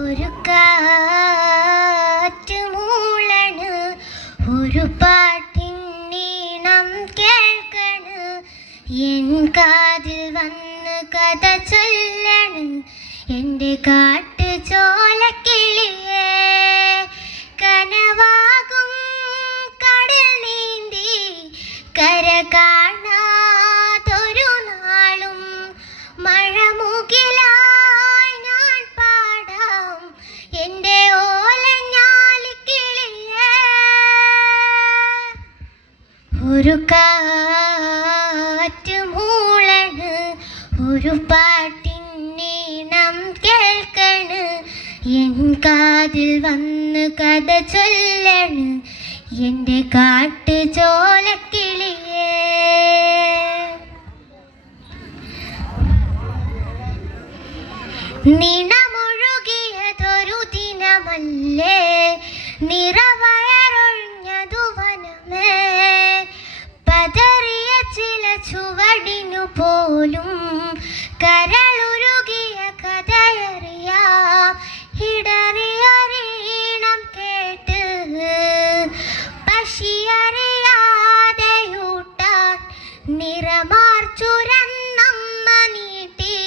ഒരു കാറ്റ് മൂളണ്, ഒരു പാട്ടിനീണം കേൾക്കണ്, എൻ കാതിൽ വന്ന് കഥ ചൊല്ലണ് എൻ്റെ കാട്ടു ചോലക്കിളിയേ. കനവാകും കടൽ നീന്തി കര കാണാതൊരു നാളും മഴമുകിലായി ഞാൻ പാടാം എൻ്റെ ഓലഞ്ഞാലിക്കിളിയേ. ഒരു കാറ്റ് മൂളണ്, ഒരു പാട്ടിനീണം കേൾക്കണ്, എൻ കാതിൽ വന്ന് കഥ ചൊല്ലണ് എൻ്റെ കാട്ടു ചോലക്കിളിയേ. നിണമൊഴുകിയതൊരു ദിനമല്ലേ, നിറവയറൊഴിഞ്ഞതു വനമേ, പതറിയ ചില ചുവടിനു പോലും കരളുരുകിയ കഥയറിയാം. ഇടറിയൊരീണം കേട്ട് പശിയറിയാതെയൂട്ടാൻ നിറമാർച്ചുരന്നമ്മ നീട്ടി.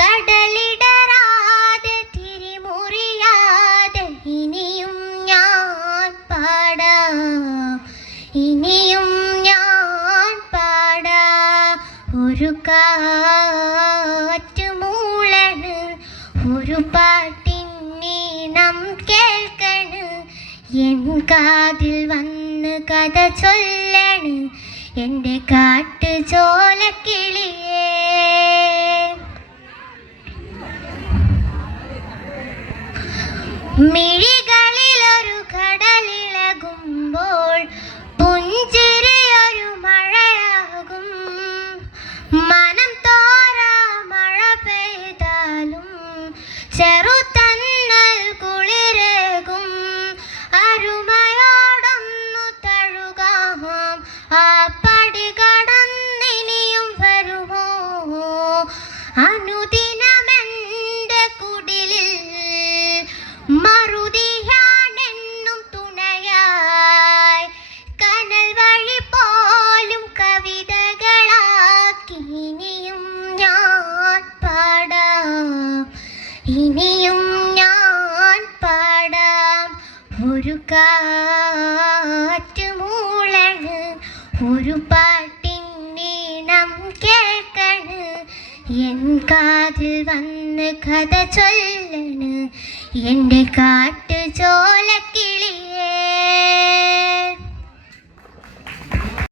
കടലിടരാതെ തിരിമുറിയാതെ ഇനിയും ഞാൻ പാടാം, ഇനിയും ഞാൻ പാടാം. ഒരു കാറ്റ് മൂളണ്, ഒരു പാട്ടിനീണം കേൾക്കണ്, എൻ കാതിൽ വന്ന് കഥ ചൊല്ലണ് എൻ്റെ കാട്ടു ചോലക്കിളിയേ. മിഴികളിലൊരു കടലിളകുമ്പോൾ പുഞ്ചിരിയൊരു മഴയാകും. മനം തോരാ മഴ പെയ്താലും ചെറുതന്നൽ കുളിരേകും. അരുമയോടൊന്നു തഴുകാം, ആ പടി കടന്നിനിയും വരുമോ അനുദിനമെൻ്റെ കുടിലിൽ. മറുതിയാണെന്നും തുണയായി കനൽ വഴി പോലും കവിതകളാക്കി ഇനിയും ഞാൻ പാടാം, ഇനിയും ഞാൻ പാടാം. ഒരു കാറ്റ് മൂളണ്, ഒരു പാട്ടിനീണം കേൾക്കണ്, എൻ കാതിൽ വന്ന് കഥ ചൊല്ലണ് എൻ്റെ കാട്ടു